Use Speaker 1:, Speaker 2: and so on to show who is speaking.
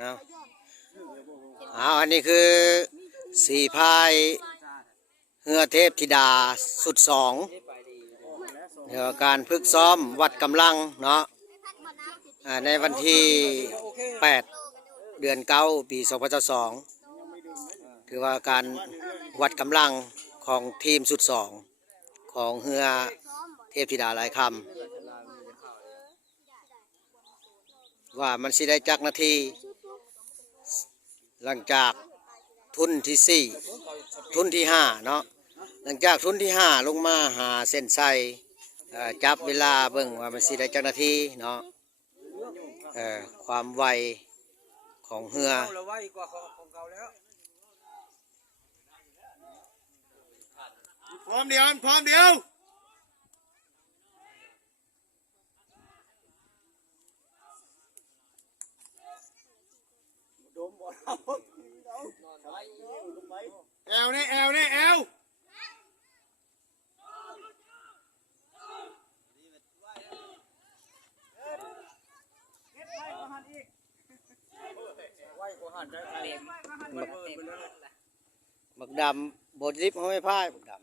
Speaker 1: เอาเอาอันนี้คือสีพายเฮือเทพธิดาสุดสองเดี๋ยวการฝึกซ้อมวัดกำลังเนาะในวันที่ 8 เดือนเก้าปี 2022ถือว่าการวัดกำลังของทีมสุดสองของเฮือเทพธิดาหลายคำว่ามันสิได้จักนาที หลังจากทุนที่สี่ทุนที่ห้าเนาะหลังจากทุนที่ห้าลงมาหาเส้นใส่จับเวลาเบิ่งว่ามันสิได้จักนาทีเนาะความไวของเฮือ
Speaker 2: พร้อมเดียวพร้อมเดียว แอลนี่แอลนี่แอล
Speaker 3: ม
Speaker 1: บักดำบดริบเขาไม่พ่ายบักดำ